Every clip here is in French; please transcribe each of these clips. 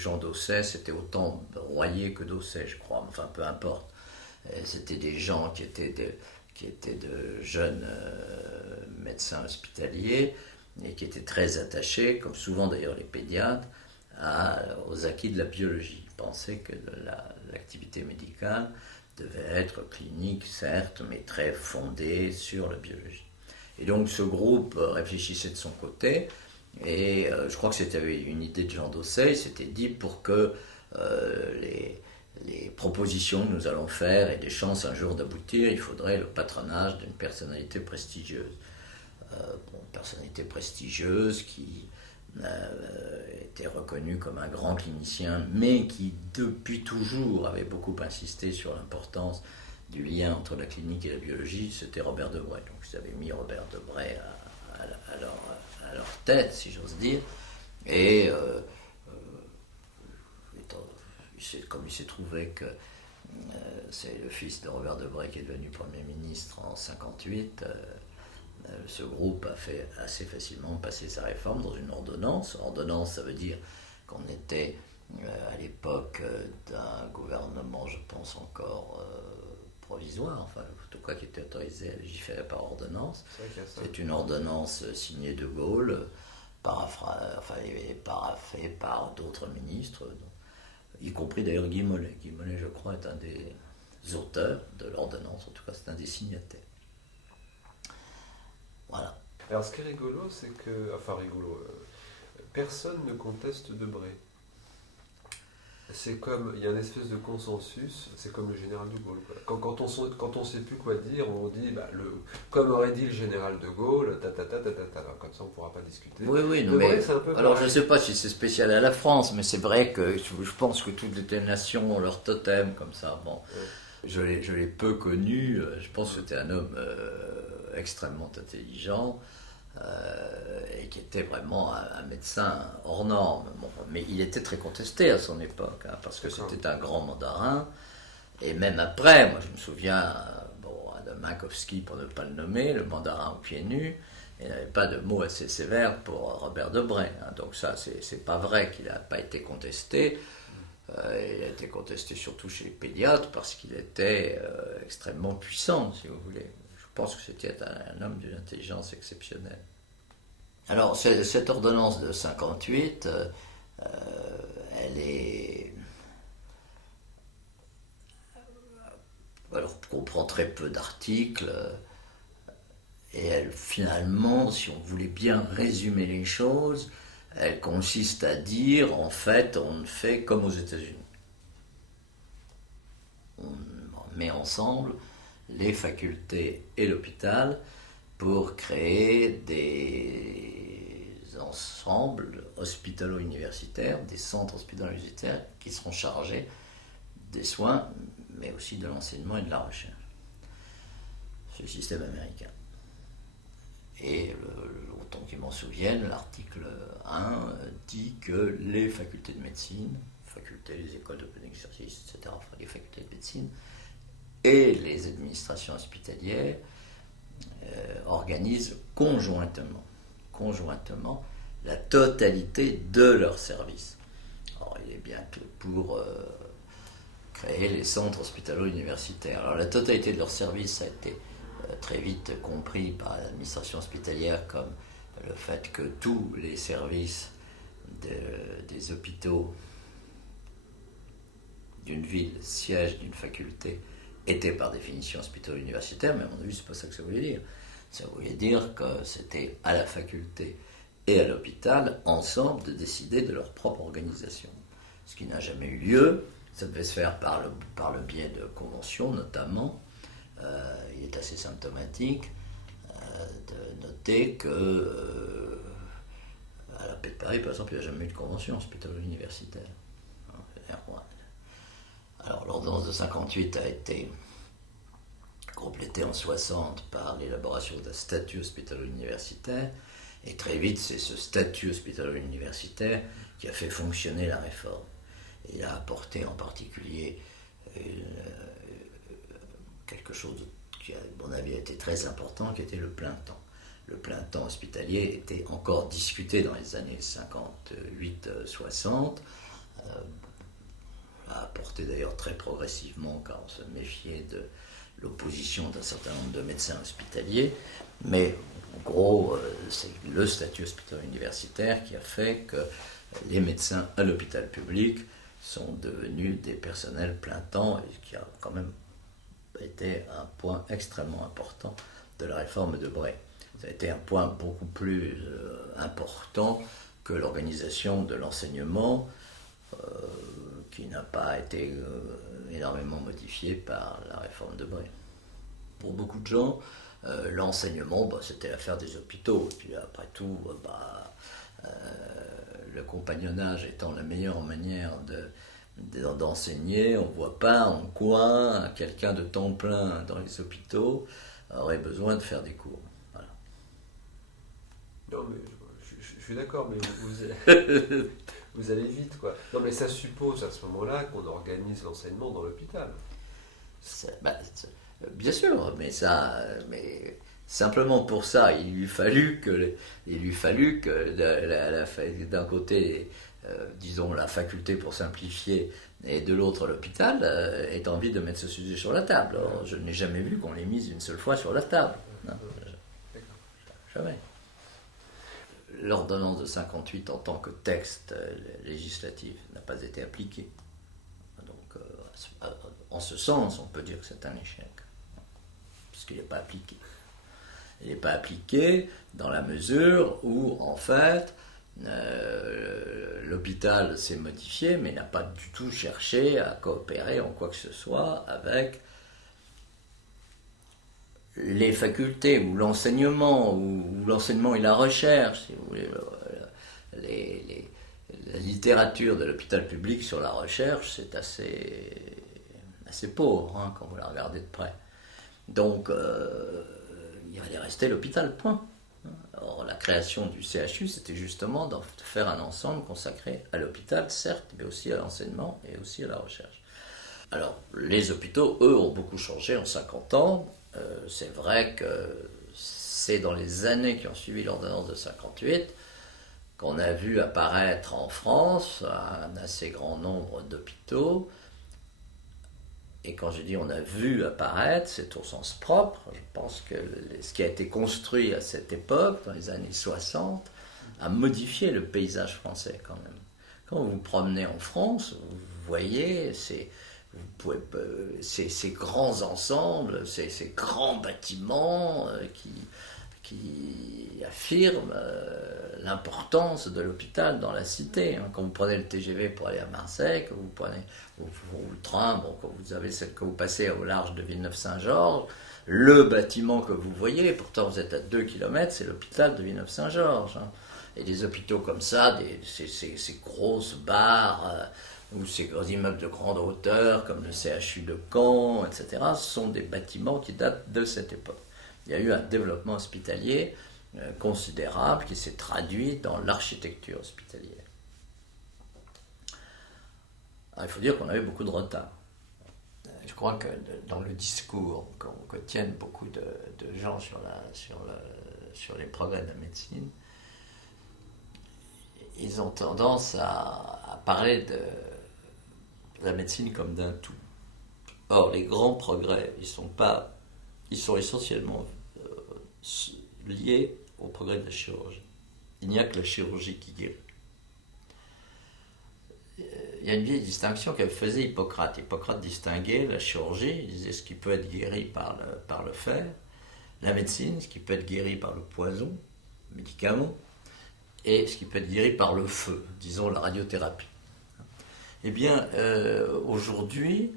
Jean Dosset, c'était autant Royer que Dosset, je crois, enfin peu importe. C'était des gens qui étaient de jeunes médecins hospitaliers et qui étaient très attachés, comme souvent d'ailleurs les pédiatres, aux acquis de la biologie. Ils pensaient que l'activité médicale devait être clinique, certes, mais très fondée sur la biologie. Et donc ce groupe réfléchissait de son côté, et je crois que c'était une idée de Jean Dosset. Il s'était dit, pour que les propositions que nous allons faire aient des chances un jour d'aboutir, il faudrait le patronage d'une personnalité prestigieuse. Personnalité prestigieuse qui était reconnu comme un grand clinicien, mais qui depuis toujours avait beaucoup insisté sur l'importance du lien entre la clinique et la biologie, c'était Robert Debré. Donc ils avaient mis Robert Debré à leur tête, si j'ose dire, et comme il s'est trouvé que c'est le fils de Robert Debré qui est devenu Premier ministre en 1958, ce groupe a fait assez facilement passer sa réforme dans une ordonnance. Ordonnance, ça veut dire qu'on était à l'époque d'un gouvernement, je pense encore provisoire, enfin en tout cas qui était autorisé à légiférer par ordonnance. C'est une ordonnance signée de Gaulle, paraphée par d'autres ministres, y compris d'ailleurs Guy Mollet. Guy Mollet, je crois, est un des auteurs de l'ordonnance, en tout cas c'est un des signataires. Voilà. Alors ce qui est rigolo, c'est que, personne ne conteste Debré. C'est comme, il y a une espèce de consensus, c'est comme le général de Gaulle. Quand on sait plus quoi dire, on dit, comme aurait dit le général de Gaulle, comme ça on ne pourra pas discuter. Oui, non, mais alors je ne sais pas si c'est spécial à la France, mais c'est vrai que je pense que toutes les nations ont leur totem comme ça. Bon, ouais. Je l'ai peu connu, je pense que c'était un homme extrêmement intelligent, et qui était vraiment un médecin hors norme. Bon, mais il était très contesté à son époque, parce que c'était un grand mandarin, et même après, moi je me souviens de Minkowski, pour ne pas le nommer, le mandarin aux pieds nus, il n'avait pas de mots assez sévères pour Robert Debré, donc ça c'est pas vrai qu'il n'a pas été contesté. Il a été contesté surtout chez les pédiatres parce qu'il était extrêmement puissant, si vous voulez. Je pense que c'était un homme d'une intelligence exceptionnelle. Alors, cette ordonnance de 58, elle comprend très peu d'articles, et elle, finalement, si on voulait bien résumer les choses, elle consiste à dire, en fait, on ne fait comme aux États-Unis. On met ensemble les facultés et l'hôpital pour créer des ensembles hospitalo-universitaires, des centres hospitalo-universitaires qui seront chargés des soins, mais aussi de l'enseignement et de la recherche. C'est le système américain. Et autant qu'ils m'en souviennent, l'article 1 dit que les facultés de médecine, les écoles de plein exercice, etc., enfin les facultés de médecine, et les administrations hospitalières organisent conjointement la totalité de leurs services. Alors il est bien que pour créer les centres hospitalo-universitaires. Alors la totalité de leurs services a été très vite compris par l'administration hospitalière comme le fait que tous les services des hôpitaux d'une ville, siège d'une faculté, étaient par définition hospitalo-universitaires, mais à mon avis, c'est pas ça que ça voulait dire. Ça voulait dire que c'était à la faculté et à l'hôpital, ensemble, de décider de leur propre organisation. Ce qui n'a jamais eu lieu. Ça devait se faire par le biais de conventions, notamment. Il est assez symptomatique de noter que à la Paix de Paris, par exemple, il n'y a jamais eu de convention hospitalo-universitaire. Alors, l'ordonnance de 58 a été complétée en 60 par l'élaboration d'un statut hospitalo-universitaire, et très vite, c'est ce statut hospitalo-universitaire qui a fait fonctionner la réforme. Et il a apporté en particulier quelque chose qui, à mon avis, a été très important, qui était le plein temps. Le plein temps hospitalier était encore discuté dans les années 58-60. a apporté d'ailleurs très progressivement, car on se méfiait de l'opposition d'un certain nombre de médecins hospitaliers, mais en gros, c'est le statut hospitalier universitaire qui a fait que les médecins à l'hôpital public sont devenus des personnels plein temps, et qui a quand même été un point extrêmement important de la réforme de Bray. Ça a été un point beaucoup plus important que l'organisation de l'enseignement, qui n'a pas été énormément modifiée par la réforme de Bray. Pour beaucoup de gens, l'enseignement, c'était l'affaire des hôpitaux. Et puis après tout, le compagnonnage étant la meilleure manière d'enseigner, on ne voit pas en quoi quelqu'un de temps plein dans les hôpitaux aurait besoin de faire des cours. Voilà. Non, mais je suis d'accord, mais vous allez vite, quoi. Non, mais ça suppose à ce moment-là qu'on organise l'enseignement dans l'hôpital. Bien sûr, mais simplement pour ça, il lui fallut que d'un côté, disons, la faculté pour simplifier, et de l'autre l'hôpital, ait envie de mettre ce sujet sur la table. Or, je n'ai jamais vu qu'on l'ait mise une seule fois sur la table. Non, jamais. L'ordonnance de 58 en tant que texte législatif n'a pas été appliquée. Donc, en ce sens, on peut dire que c'est un échec, puisqu'il n'est pas appliqué. Il n'est pas appliqué dans la mesure où, en fait, l'hôpital s'est modifié, mais n'a pas du tout cherché à coopérer en quoi que ce soit avec les facultés, ou l'enseignement, ou l'enseignement et la recherche, si vous voulez. La littérature de l'hôpital public sur la recherche, c'est assez pauvre, quand vous la regardez de près. Donc, il allait rester l'hôpital, point. Or, la création du CHU, c'était justement de faire un ensemble consacré à l'hôpital, certes, mais aussi à l'enseignement et aussi à la recherche. Alors, les hôpitaux, eux, ont beaucoup changé en 50 ans. C'est vrai que c'est dans les années qui ont suivi l'ordonnance de 58 qu'on a vu apparaître en France un assez grand nombre d'hôpitaux. Et quand je dis on a vu apparaître, c'est au sens propre. Je pense que ce qui a été construit à cette époque, dans les années 60, a modifié le paysage français quand même. Quand vous vous promenez en France, vous voyez ces grands ensembles, ces grands bâtiments qui affirment l'importance de l'hôpital dans la cité. Quand vous prenez le TGV pour aller à Marseille, que vous prenez le train, quand vous passez au large de Villeneuve-Saint-Georges, le bâtiment que vous voyez, pourtant vous êtes à 2 km, c'est l'hôpital de Villeneuve-Saint-Georges. Et des hôpitaux comme ça, ces grosses barres, ou ces gros immeubles de grande hauteur, comme le CHU de Caen, etc., sont des bâtiments qui datent de cette époque. Il y a eu un développement hospitalier considérable qui s'est traduit dans l'architecture hospitalière. Alors, il faut dire qu'on avait beaucoup de retard. Je crois que dans le discours que tiennent beaucoup de gens sur les progrès de la médecine, ils ont tendance à parler de la médecine comme d'un tout. Or, les grands progrès, ils sont essentiellement liés au progrès de la chirurgie. Il n'y a que la chirurgie qui guérit. Il y a une vieille distinction qu'avait faisait Hippocrate. Hippocrate distinguait la chirurgie, il disait ce qui peut être guéri par le fer, la médecine, ce qui peut être guéri par le poison, le médicament, et ce qui peut être guéri par le feu, disons la radiothérapie. Eh bien, aujourd'hui,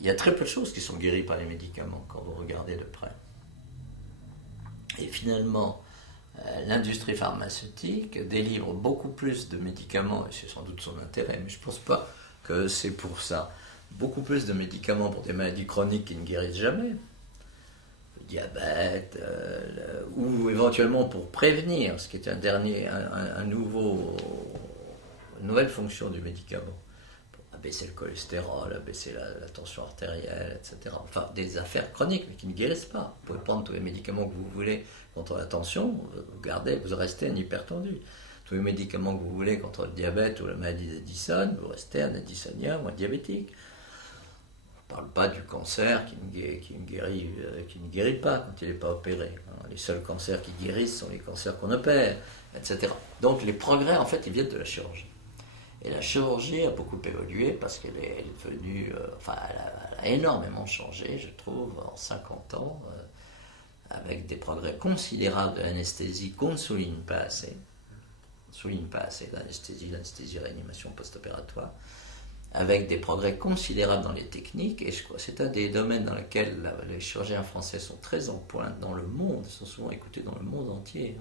il y a très peu de choses qui sont guéries par les médicaments quand vous regardez de près. Et finalement, l'industrie pharmaceutique délivre beaucoup plus de médicaments, et c'est sans doute son intérêt, mais je ne pense pas que c'est pour ça. Beaucoup plus de médicaments pour des maladies chroniques qui ne guérissent jamais, le diabète, ou éventuellement pour prévenir, ce qui est une nouvelle fonction du médicament. Abaisser le cholestérol, abaisser la tension artérielle, etc. Enfin, des affaires chroniques, mais qui ne guérissent pas. Vous pouvez prendre tous les médicaments que vous voulez contre la tension, vous restez un hypertendu. tous les médicaments que vous voulez contre le diabète ou la maladie d'Addison, vous restez un addisonien ou un diabétique. On ne parle pas du cancer qui ne guérit pas quand il n'est pas opéré. Les seuls cancers qui guérissent sont les cancers qu'on opère, etc. Donc les progrès, en fait, ils viennent de la chirurgie. Et la chirurgie a beaucoup évolué parce qu'elle est devenue... elle a énormément changé, je trouve, en 50 ans, avec des progrès considérables de l'anesthésie qu'on ne souligne pas assez. On ne souligne pas assez l'anesthésie, réanimation post-opératoire, avec des progrès considérables dans les techniques, et je crois que c'est un des domaines dans lesquels les chirurgiens français sont très en pointe dans le monde, ils sont souvent écoutés dans le monde entier.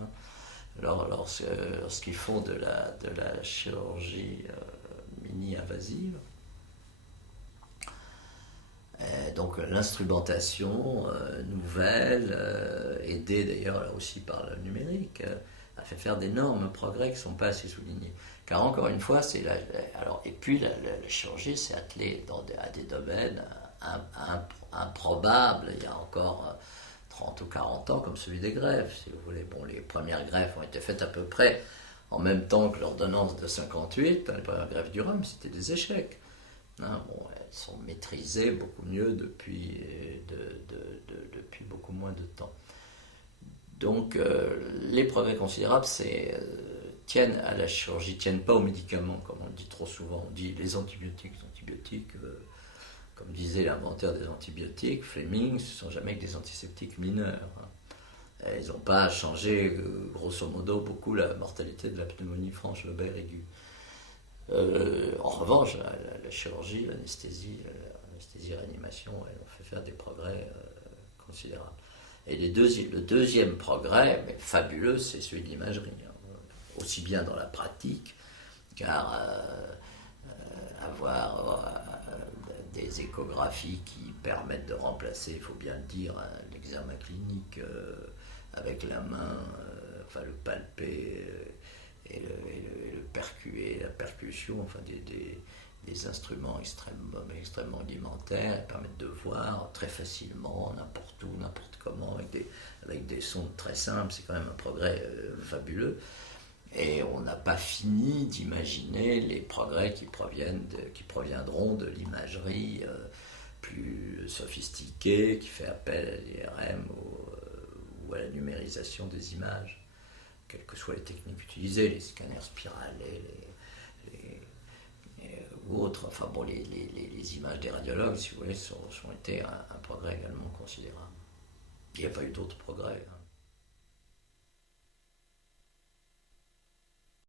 Lorsqu'ils font de la chirurgie mini-invasive, donc l'instrumentation nouvelle, aidée d'ailleurs là aussi par le numérique, a fait faire d'énormes progrès qui ne sont pas assez soulignés. Car encore une fois, et puis la chirurgie s'est attelée à des domaines improbables il y a encore 30 ou 40 ans, comme celui des greffes, si vous voulez. Bon, les premières greffes ont été faites à peu près en même temps que l'ordonnance de 58, les premières greffes du Rhum, c'était des échecs. Elles sont maîtrisées beaucoup mieux depuis beaucoup moins de temps. Donc, les progrès considérables tiennent à la chirurgie, tiennent pas aux médicaments, comme on le dit trop souvent. On dit les antibiotiques, comme disait l'inventeur des antibiotiques, Fleming, ce ne sont jamais que des antiseptiques mineurs. Ils n'ont pas changé, grosso modo, beaucoup la mortalité de la pneumonie franche lobaire aiguë. En revanche, la chirurgie, l'anesthésie, réanimation, elles ont fait faire des progrès considérables. Et le deuxième progrès, mais fabuleux, c'est celui de l'imagerie. Aussi bien dans la pratique, car avoir des échographies qui permettent de remplacer, il faut bien le dire, l'examen clinique avec la main, le palper et la percussion, des instruments extrêmement alimentaires, permettent de voir très facilement, n'importe où, n'importe comment, avec des sondes très simples. C'est quand même un progrès fabuleux. Et on n'a pas fini d'imaginer les progrès qui proviendront de l'imagerie plus sophistiquée, qui fait appel à l'IRM ou à la numérisation des images, quelles que soient les techniques utilisées, les scanners spiralés, ou autres. Les images des radiologues, si vous voulez, ont été un progrès également considérable. Il n'y a pas eu d'autres progrès.